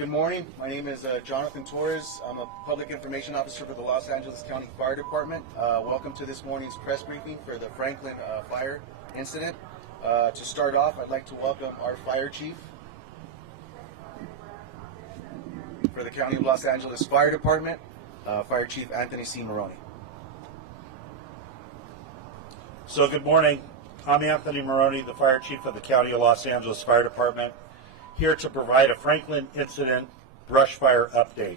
Good morning. My name is Jonathan Torres. I'm a public information officer for the Los Angeles County Fire Department. Welcome to this morning's press briefing for the Franklin fire incident. To start off, I'd like to welcome our fire chief for the County of Los Angeles Fire Department, Fire Chief Anthony C. Maroney. So good morning. I'm Anthony Maroney, the Fire Chief of the County of Los Angeles Fire Department, here to provide a Franklin incident brush fire update.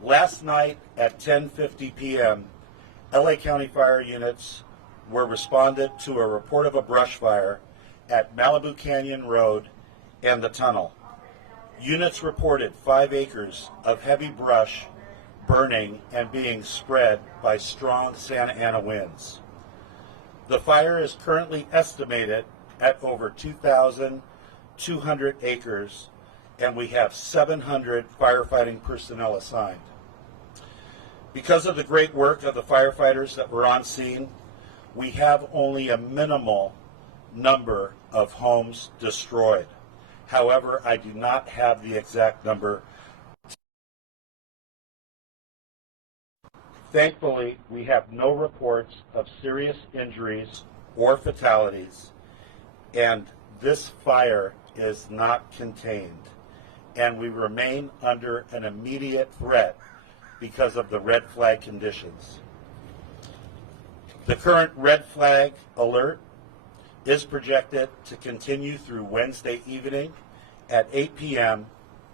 Last night at 10:50 p.m., LA County fire units were responded to a report of a brush fire at Malibu Canyon Road and the tunnel. Units reported 5 acres of heavy brush burning and being spread by strong Santa Ana winds. The fire is currently estimated at over 2,200 acres, and we have 700 firefighting personnel assigned. Because of the great work of the firefighters that were on scene, we have only a minimal number of homes destroyed. However, I do not have the exact number. Thankfully, we have no reports of serious injuries or fatalities, and this fire is not contained, and we remain under an immediate threat because of the red flag conditions. The current red flag alert is projected to continue through Wednesday evening at 8 p.m.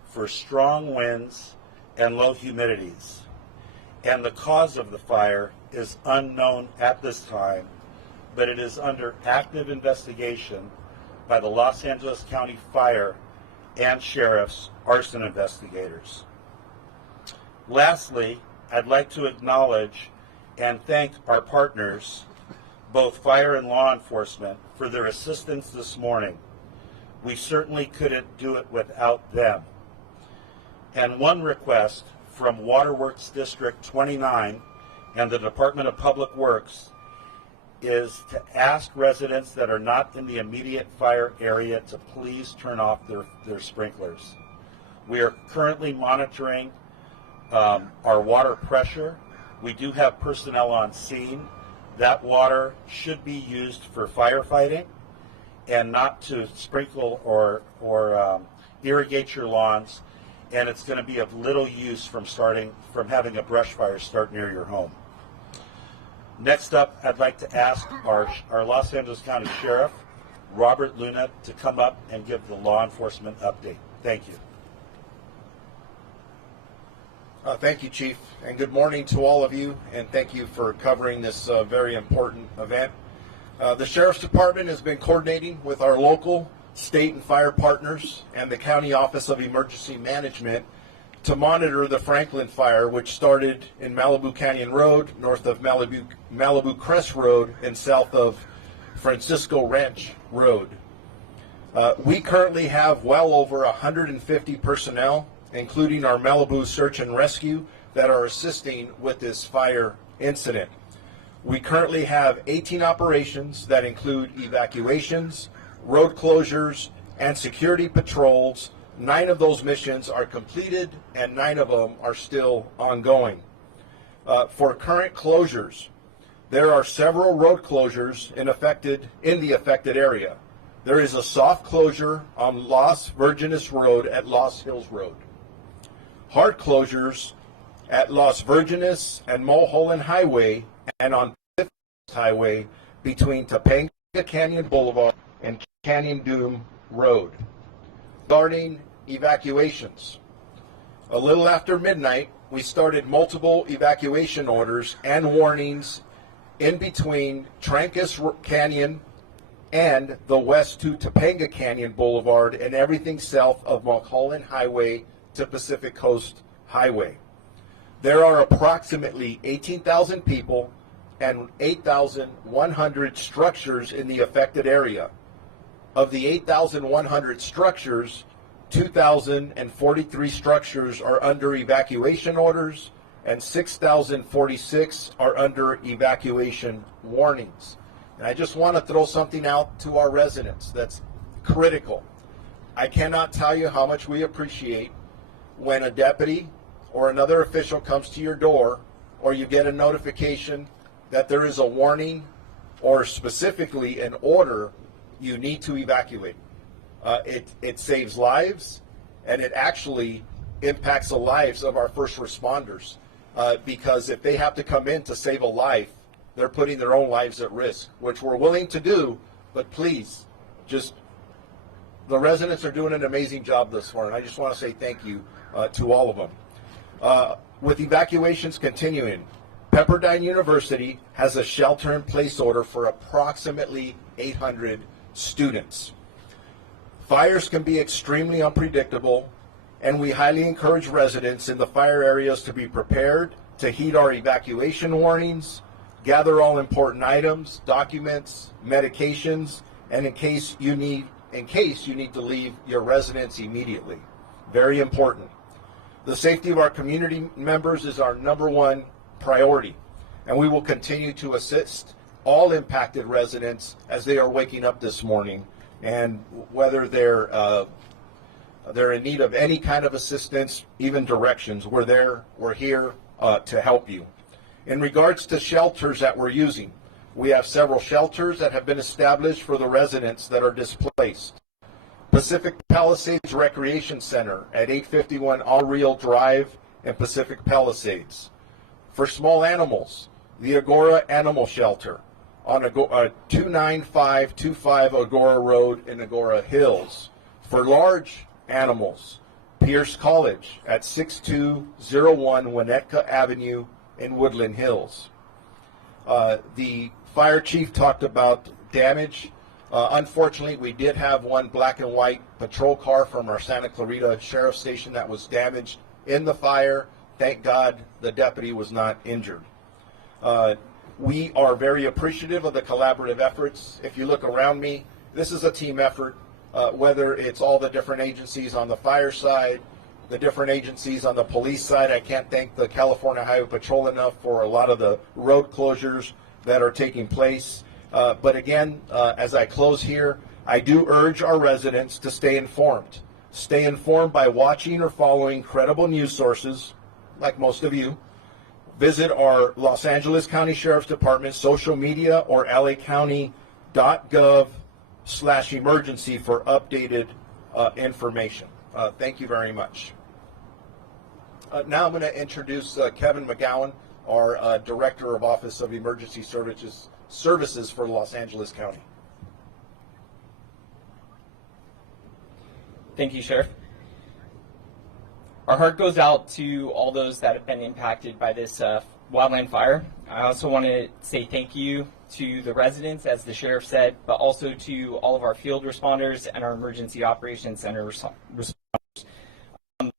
for strong winds and low humidities. And the cause of the fire is unknown at this time, but it is under active investigation by the Los Angeles County Fire and Sheriff's arson investigators. Lastly, I'd like to acknowledge and thank our partners, both fire and law enforcement, for their assistance this morning. We certainly couldn't do it without them. And one request from Waterworks District 29 and the Department of Public Works is to ask residents that are not in the immediate fire area to please turn off their sprinklers. We are currently monitoring our water pressure. We do have personnel on scene. That water should be used for firefighting and not to sprinkle or irrigate your lawns, and it's going to be of little use from having a brush fire start near your home. Next up, I'd like to ask our Los Angeles County Sheriff, Robert Luna, to come up and give the law enforcement update. Thank you. Thank you, Chief, and good morning to all of you, and thank you for covering this very important event. The Sheriff's Department has been coordinating with our local, state, and fire partners and the County Office of Emergency Management to monitor the Franklin fire, which started in Malibu Canyon Road, north of Malibu Crest Road, and south of Francisco Ranch Road. We currently have well over 150 personnel, including our Malibu Search and Rescue, that are assisting with this fire incident. We currently have 18 operations that include evacuations, road closures, and security patrols. 9 of those missions are completed, and 9 of them are still ongoing. For current closures, there are several road closures in the affected area. There is a soft closure on Las Virgenes Road at Los Hills Road. Hard closures at Las Virgenes and Mulholland Highway and on Fifth Highway between Topanga Canyon Boulevard and Canyon Dune Road. Regarding evacuations, a little after midnight, we started multiple evacuation orders and warnings in between Trancas Canyon and the west to Topanga Canyon Boulevard and everything south of Mulholland Highway to Pacific Coast Highway. There are approximately 18,000 people and 8,100 structures in the affected area. Of the 8,100 structures, 2,043 structures are under evacuation orders and 6,046 are under evacuation warnings. And I just want to throw something out to our residents that's critical. I cannot tell you how much we appreciate when a deputy or another official comes to your door, or you get a notification that there is a warning or specifically an order, you need to evacuate. It saves lives, and it actually impacts the lives of our first responders, because if they have to come in to save a life, they're putting their own lives at risk, which we're willing to do. But please, the residents are doing an amazing job this morning. I just want to say thank you to all of them. With evacuations continuing, Pepperdine University has a shelter-in-place order for approximately 800 students. Fires can be extremely unpredictable, and we highly encourage residents in the fire areas to be prepared to heed our evacuation warnings, gather all important items, documents, medications, and in case you need to leave your residence immediately. Very important. The safety of our community members is our #1 priority, and we will continue to assist all impacted residents as they are waking up this morning, and whether they're in need of any kind of assistance, even directions, we're here to help you. In regards to shelters that we're using, we have several shelters that have been established for the residents that are displaced. Pacific Palisades Recreation Center at 851 Al Real Drive in Pacific Palisades. For small animals, the Agora Animal Shelter on 29525 Agora Road in Agora Hills. For large animals, Pierce College at 6201 Winnetka Avenue in Woodland Hills. The fire chief talked about damage. Unfortunately, we did have one black and white patrol car from our Santa Clarita Sheriff's Station that was damaged in the fire. Thank God the deputy was not injured. We are very appreciative of the collaborative efforts. If you look around me, this is a team effort, whether it's all the different agencies on the fire side, the different agencies on the police side. I can't thank the California Highway Patrol enough for a lot of the road closures that are taking place. But again, as I close here, I do urge our residents to stay informed. Stay informed by watching or following credible news sources, like most of you. Visit our Los Angeles County Sheriff's Department social media or lacounty.gov/emergency for updated information. Thank you very much. Now I'm going to introduce Kevin McGowan, our Director of Office of Emergency Services for Los Angeles County. Thank you, Sheriff. Our heart goes out to all those that have been impacted by this wildland fire. I also want to say thank you to the residents, as the Sheriff said, but also to all of our field responders and our Emergency Operations Center responders. The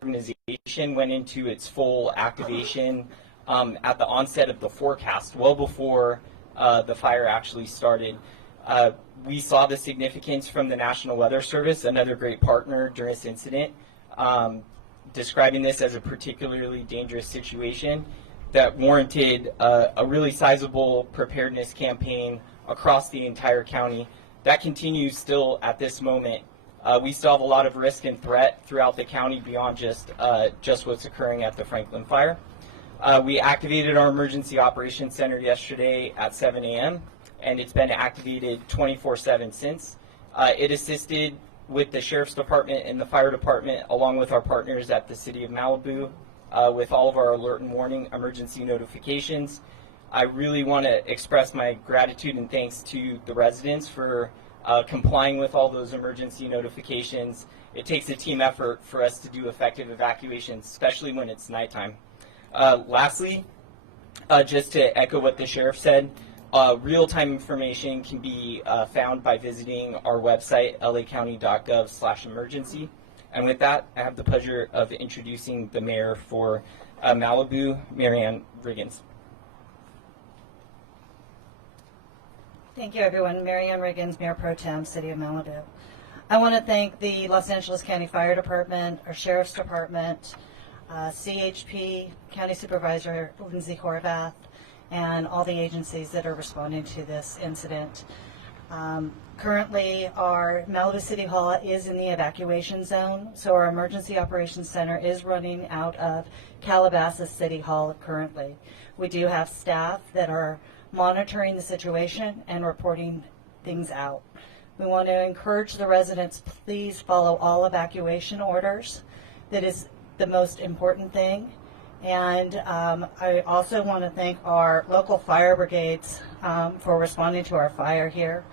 organization went into its full activation at the onset of the forecast, well before the fire actually started. We saw the significance from the National Weather Service, another great partner during this incident, describing this as a particularly dangerous situation that warranted a really sizable preparedness campaign across the entire county. That continues still at this moment. We still have a lot of risk and threat throughout the county beyond just what's occurring at the Franklin fire. We activated our Emergency Operations Center yesterday at 7 a.m. and it's been activated 24/7 since. It assisted with the Sheriff's Department and the Fire Department, along with our partners at the City of Malibu, with all of our alert and warning emergency notifications. I really want to express my gratitude and thanks to the residents for complying with all those emergency notifications. It takes a team effort for us to do effective evacuations, especially when it's nighttime. Lastly, just to echo what the Sheriff said, real-time information can be found by visiting our website, lacounty.gov/emergency. And with that, I have the pleasure of introducing the mayor for Malibu, Marianne Riggins. Thank you, everyone. Marianne Riggins, Mayor Pro Tem, City of Malibu. I want to thank the Los Angeles County Fire Department, our Sheriff's Department, CHP, County Supervisor Lindsay Horvath, and all the agencies that are responding to this incident. Currently, our Malibu City Hall is in the evacuation zone, so our Emergency Operations Center is running out of Calabasas City Hall currently. We do have staff that are monitoring the situation and reporting things out. We want to encourage the residents, please follow all evacuation orders. That is the most important thing. And I also want to thank our local fire brigades for responding to our fire here.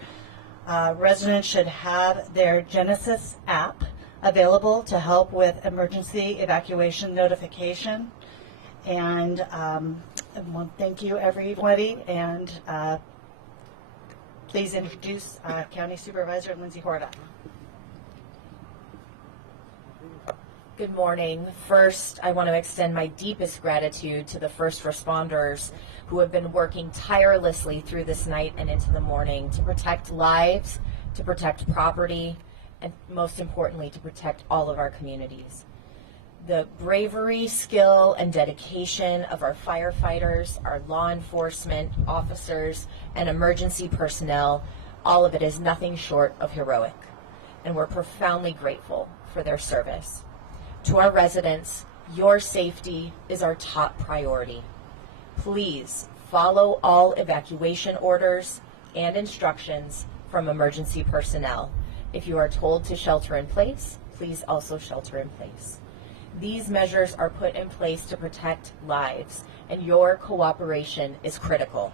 Residents should have their Genesis app available to help with emergency evacuation notification. And I want to thank you, everybody, and please introduce County Supervisor Lindsay Horvath. Good morning. First, I want to extend my deepest gratitude to the first responders who have been working tirelessly through this night and into the morning to protect lives, to protect property, and most importantly, to protect all of our communities. The bravery, skill, and dedication of our firefighters, our law enforcement officers, and emergency personnel, all of it is nothing short of heroic, and we're profoundly grateful for their service. To our residents, your safety is our top priority. Please follow all evacuation orders and instructions from emergency personnel. If you are told to shelter in place, please also shelter in place. These measures are put in place to protect lives, and your cooperation is critical.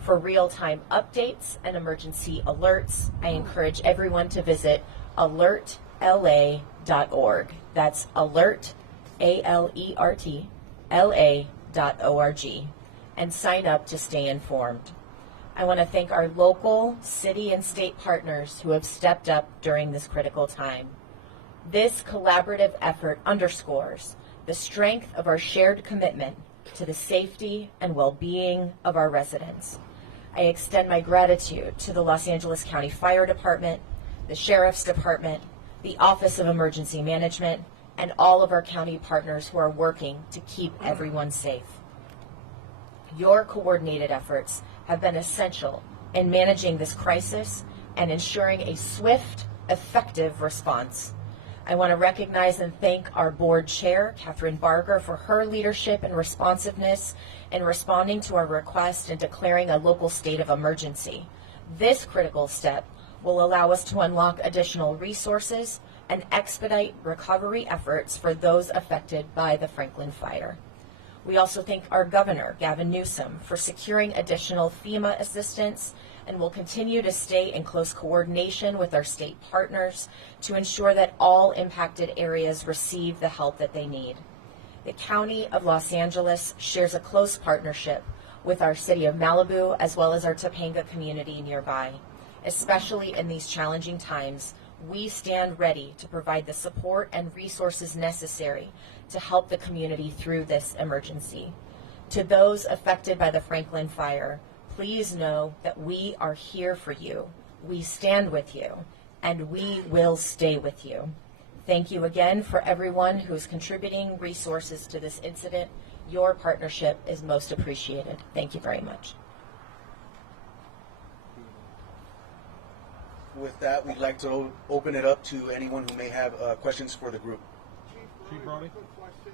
For real-time updates and emergency alerts, I encourage everyone to visit alertla.org. That's alert, A-L-E-R-T, LA.org, and sign up to stay informed. I want to thank our local, city, and state partners who have stepped up during this critical time. This collaborative effort underscores the strength of our shared commitment to the safety and well-being of our residents. I extend my gratitude to the Los Angeles County Fire Department, the Sheriff's Department, the Office of Emergency Management, and all of our county partners who are working to keep everyone safe. Your coordinated efforts have been essential in managing this crisis and ensuring a swift, effective response. I want to recognize and thank our board chair, Catherine Barger, for her leadership and responsiveness in responding to our request and declaring a local state of emergency. This critical step will allow us to unlock additional resources and expedite recovery efforts for those affected by the Franklin fire. We also thank our governor, Gavin Newsom, for securing additional FEMA assistance, and will continue to stay in close coordination with our state partners to ensure that all impacted areas receive the help that they need. The County of Los Angeles shares a close partnership with our city of Malibu as well as our Topanga community nearby. Especially in these challenging times, we stand ready to provide the support and resources necessary to help the community through this emergency. To those affected by the Franklin fire, please know that we are here for you. We stand with you, and we will stay with you. Thank you again for everyone who is contributing resources to this incident. Your partnership is most appreciated. Thank you very much. With that, we'd like to open it up to anyone who may have questions for the group. Chief Brody? Quick question.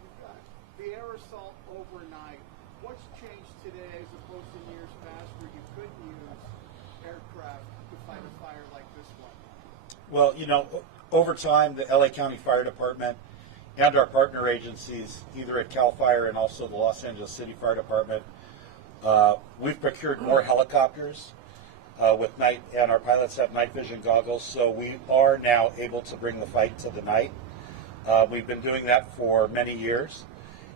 You've got the aerosol overnight. What's changed today as opposed to years past where you couldn't use aircraft to fight a fire like this one? Well, you know, over time, the LA County Fire Department and our partner agencies, either at CAL FIRE and also the Los Angeles City Fire Department, we've procured more helicopters with night, and our pilots have night vision goggles, so we are now able to bring the fight to the night. We've been doing that for many years,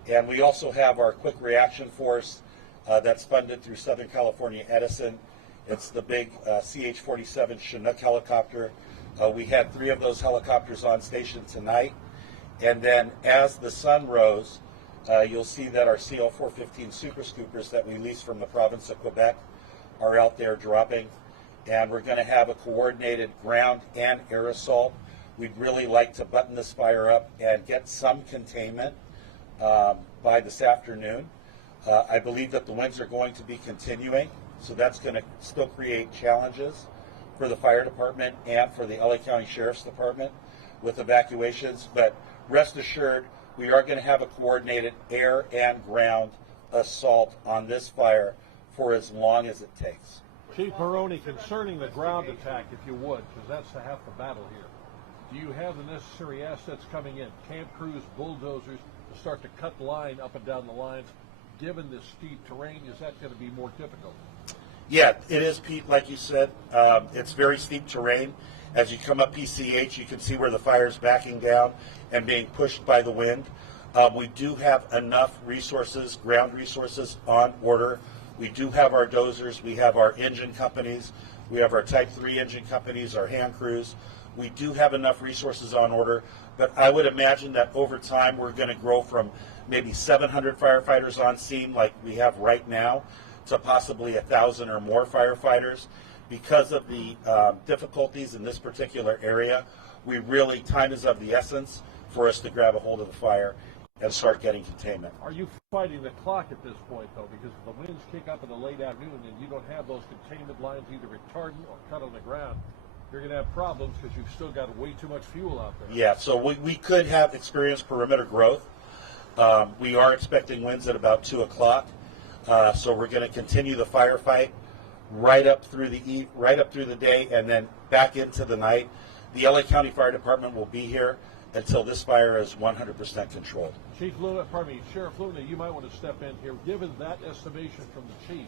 and we also have our quick reaction force that's funded through Southern California Edison. It's the big CH-47 Chinook helicopter. We had 3 of those helicopters on station tonight, and then as the sun rose, you'll see that our CL-415 Super Scoopers that we leased from the province of Quebec are out there dropping, and we're going to have a coordinated ground and air assault. We'd really like to button this fire up and get some containment by this afternoon. I believe that the winds are going to be continuing, So that's going to still create challenges for the fire department and for the LA County Sheriff's Department with evacuations. But rest assured, we are going to have a coordinated air and ground assault on this fire for as long as it takes. Chief Maroney, concerning the ground attack, if you would, because that's half the battle here, do you have the necessary assets coming in, camp crews, bulldozers, to start to cut line up and down the lines? Given this steep terrain, is that going to be more difficult? Yeah, it is, Pete, like you said. It's very steep terrain. As you come up PCH, you can see where the fire is backing down and being pushed by the wind. We do have enough resources, ground resources on order. We do have our dozers. We have our engine companies. We have our Type 3 engine companies, our hand crews. We do have enough resources on order, but I would imagine that over time we're going to grow from maybe 700 firefighters on scene like we have right now to possibly 1,000 or more firefighters. Because of the difficulties in this particular area, time is of the essence for us to grab a hold of the fire and start getting containment. Are you fighting the clock at this point, though? Because if the winds kick up in the late afternoon and you don't have those containment lines either retardant or cut on the ground, you're going to have problems because you've still got way too much fuel out there. Yeah, so we could have experienced perimeter growth. We are expecting winds at about 2 o'clock, so we're going to continue the firefight right up through the day and then back into the night. The LA County Fire Department will be here until this fire is 100% controlled. Sheriff Luna, you might want to step in here. Given that estimation from the chief,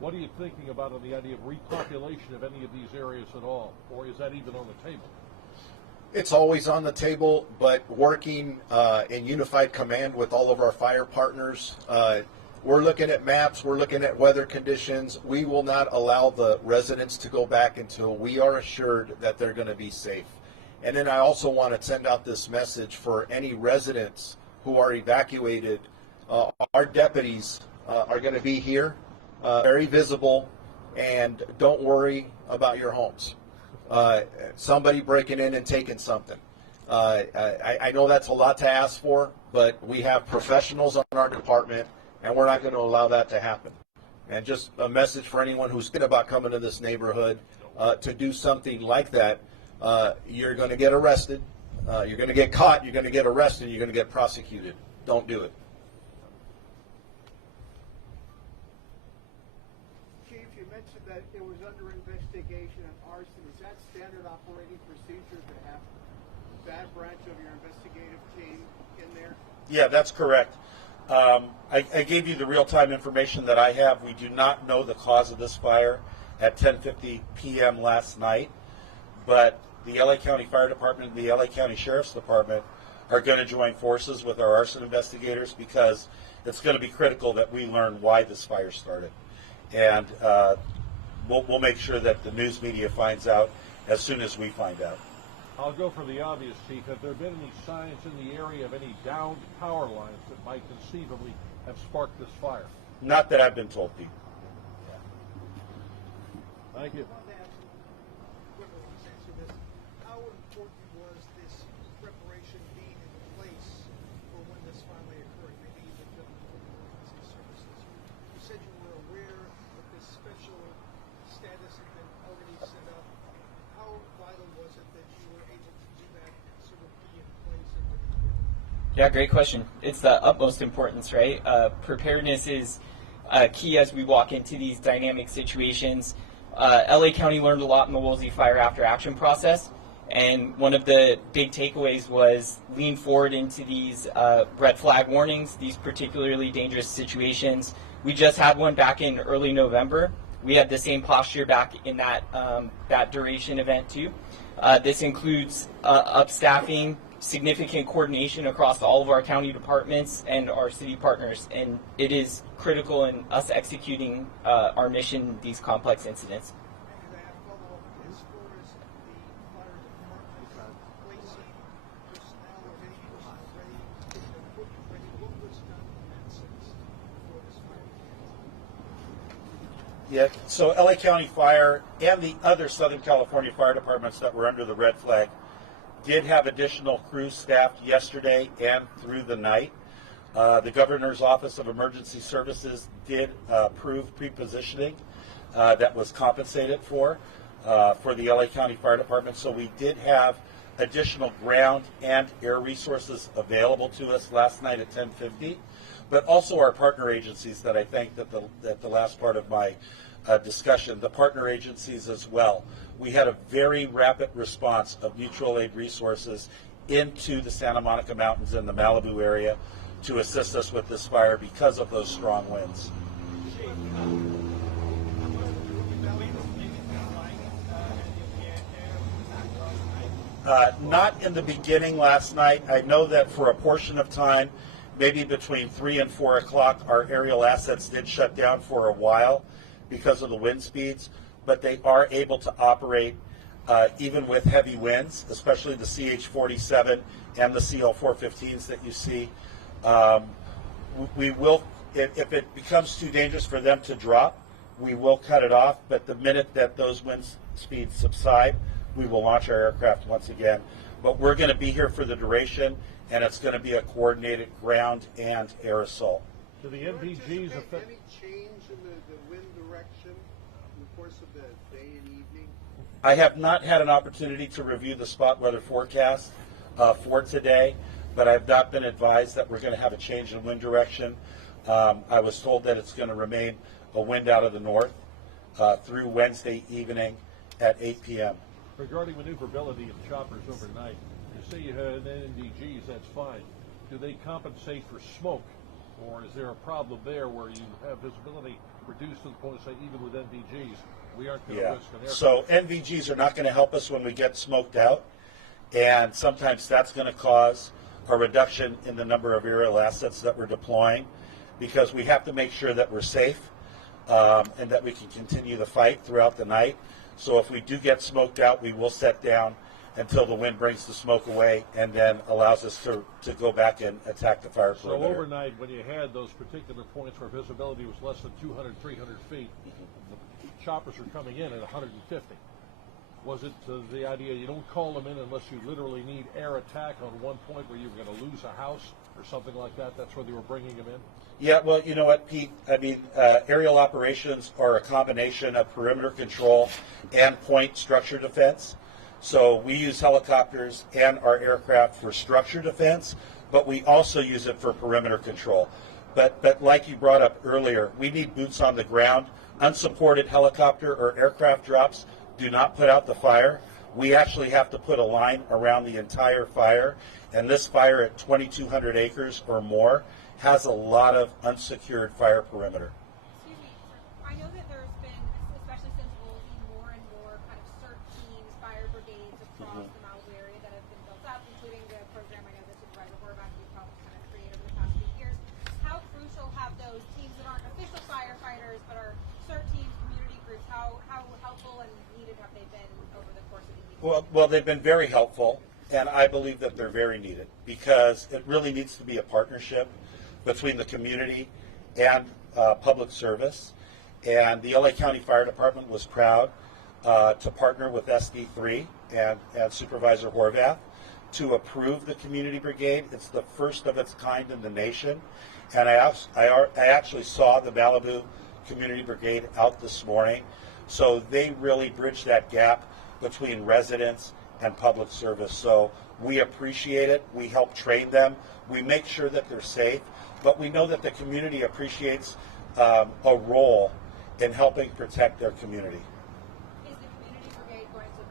what are you thinking about on the idea of repopulation of any of these areas at all, or is that even on the table? It's always on the table, but working in unified command with all of our fire partners, we're looking at maps, we're looking at weather conditions. We will not allow the residents to go back until we are assured that they're going to be safe. And then I also want to send out this message for any residents who are evacuated. Our deputies are going to be here, very visible, and don't worry about your homes. Somebody breaking in and taking something. I know that's a lot to ask for, but we have professionals on our department, and we're not going to allow that to happen. And just a message for anyone who's thinking about coming to this neighborhood to do something like that. You're going to get arrested, you're going to get caught, you're going to get arrested, you're going to get prosecuted. Don't do it. Chief, you mentioned that it was under investigation on arson. Is that standard operating procedure to have that branch of your investigative team in there? Yeah, that's correct. I gave you the real-time information that I have. We do not know the cause of this fire at 10:50 p.m. last night, but the LA County Fire Department and the LA County Sheriff's Department are going to join forces with our arson investigators because it's going to be critical that we learn why this fire started. And we'll make sure that the news media finds out as soon as we find out. I'll go for the obvious, Chief. Have there been any signs in the area of any downed power lines that might conceivably have sparked this fire? Not that I've been told, Pete. Thank you. How important was this preparation being in place for when this finally occurred? Maybe even the emergency services. You said you were aware that this special status had been already set up. How vital was it that you were able to do that and sort of be in place and ready to go? Yeah, great question. It's the utmost importance, right? Preparedness is key as we walk into these dynamic situations. LA County learned a lot in the Woolsey Fire After Action process, and one of the big takeaways was lean forward into these red flag warnings, these particularly dangerous situations. We just had one back in early November. We had the same posture back in that duration event too. This includes upstaffing, significant coordination across all of our county departments and our city partners, and it is critical in us executing our mission in these complex incidents. And I have a follow-up as far as the fire department placing personnel or getting personnel ready, getting equipment ready. What was done in that sense before this fire began? Yeah, so LA County Fire and the other Southern California fire departments that were under the red flag did have additional crews staffed yesterday and through the night. The Governor's Office of Emergency Services did approve pre-positioning that was compensated for the LA County Fire Department. So we did have additional ground and air resources available to us last night at 10:50, but also our partner agencies that I thanked at the last part of my discussion, the partner agencies as well. We had a very rapid response of mutual aid resources into the Santa Monica Mountains and the Malibu area to assist us with this fire because of those strong winds. Not in the beginning last night. I know that for a portion of time, maybe between 3 and 4 o'clock, our aerial assets did shut down for a while because of the wind speeds, but they are able to operate even with heavy winds, especially the CH-47 and the CL-415s that you see. We will, if it becomes too dangerous for them to drop, we will cut it off, but the minute that those wind speeds subside, we will launch our aircraft once again. But we're going to be here for the duration, and it's going to be a coordinated ground and air assault. Do the NVGs affect any change in the wind direction in the course of the day and evening? I have not had an opportunity to review the spot weather forecast for today, but I've not been advised that we're going to have a change in wind direction. I was told that it's going to remain a wind out of the north through Wednesday evening at 8 p.m. regarding maneuverability of choppers overnight? You say you had NVGs, that's fine. Do they compensate for smoke, or is there a problem there where you have visibility reduced to the point, say, even with NVGs, we aren't going to risk an aircraft? So NVGs are not going to help us when we get smoked out, and sometimes that's going to cause a reduction in the number of aerial assets that we're deploying, because we have to make sure that we're safe and that we can continue the fight throughout the night. So if we do get smoked out, we will set down until the wind brings the smoke away and then allows us to go back and attack the fire perimeter. So overnight, when you had those particular points where visibility was less than 200, 300 feet, the choppers were coming in at 150. Was it the idea you don't call them in unless you literally need air attack on one point where you're going to lose a house or something like that? That's where they were bringing them in? Yeah, well, you know what, Pete? I mean, aerial operations are a combination of perimeter control and point structure defense. So we use helicopters and our aircraft for structure defense, but we also use it for perimeter control. But like you brought up earlier, we need boots on the ground. Unsupported helicopter or aircraft drops do not put out the fire. We actually have to put a line around the entire fire, and this fire at 2,200 acres or more has a lot of unsecured fire perimeter. Excuse me, I know that there's been, especially since Woolsey, more and more kind of CERT teams, fire brigades across the Malibu area that have been built up, including the program I know that Supervisor Horvath has helped kind of create over the past few years. How crucial have those teams that aren't official firefighters but are CERT teams, community groups, how helpful and needed have they been over the course of the week? Well, they've been very helpful, and I believe that they're very needed because it really needs to be a partnership between the community and public service. And the LA County Fire Department was proud to partner with SD3 and Supervisor Horvath to approve the community brigade. It's the first of its kind in the nation. And I actually saw the Malibu Community Brigade out this morning. So they really bridge that gap between residents and public service. So we appreciate it. We help train them. We make sure that they're safe. But we know that the community appreciates a role in helping protect their community. Is the community brigade going to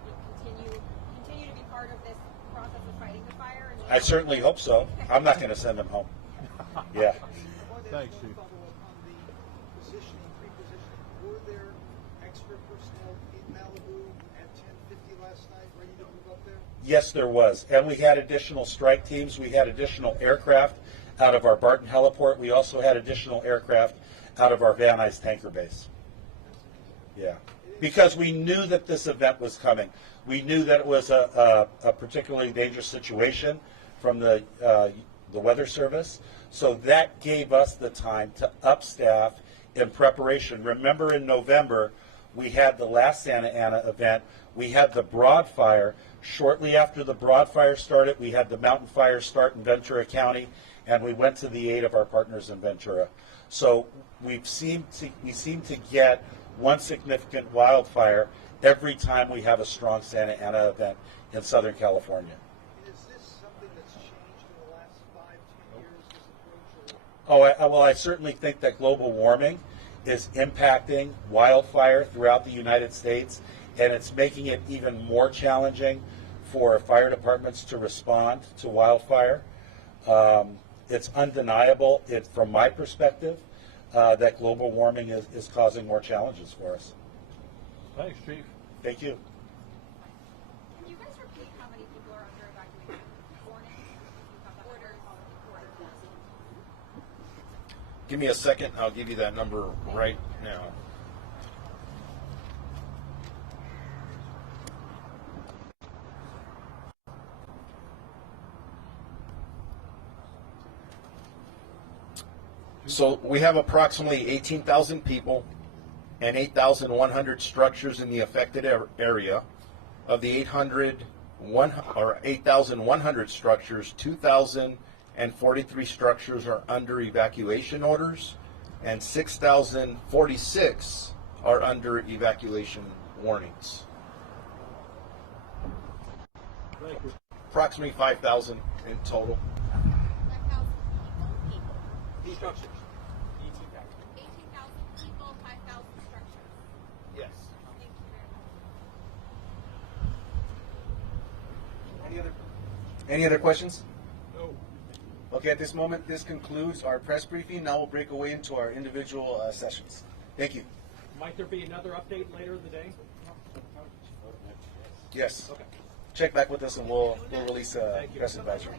continue to be part of this process of fighting the fire? I certainly hope so. I'm not going to send them home. Yeah. Thanks, Chief. Follow up on the positioning, pre-positioning. Were there extra personnel in Malibu at 10:50 last night, ready to move up there? Yes, there was. And we had additional strike teams. We had additional aircraft out of our Barton heliport. We also had additional aircraft out of our Van Nuys tanker base. Yeah. Because we knew that this event was coming. We knew that it was a particularly dangerous situation from the Weather Service. So that gave us the time to upstaff in preparation. Remember in November, we had the last Santa Ana event. We had the Broad Fire. Shortly after the Broad Fire started, we had the Mountain Fire start in Ventura County, and we went to the aid of our partners in Ventura. So we seem to get one significant wildfire every time we have a strong Santa Ana event in Southern California. Is this something that's changed in the last 5-10 years, this approach? Well, I certainly think that global warming is impacting wildfire throughout the United States, and it's making it even more challenging for fire departments to respond to wildfire. It's undeniable, from my perspective, that global warming is causing more challenges for us. Thanks, Chief. Thank you. Can you guys repeat how many people are under evacuation warning? Orders. Give me a second. I'll give you that number right now. So we have approximately 18,000 people and 8,100 structures in the affected area. Of the 8,100 structures, 2,043 structures are under evacuation orders, and 6,046 are under evacuation warnings. Thank you. Approximately 5,000 in total. 5,000 people. Structures. 18,000 people, 5,000 structures. Yes. Thank you very much. Any other questions? No. Okay, at this moment, this concludes our press briefing. Now we'll break away into our individual sessions. Thank you. Might there be another update later in the day? Yes. Okay. Check back with us and we'll release a Thank you. press advisory.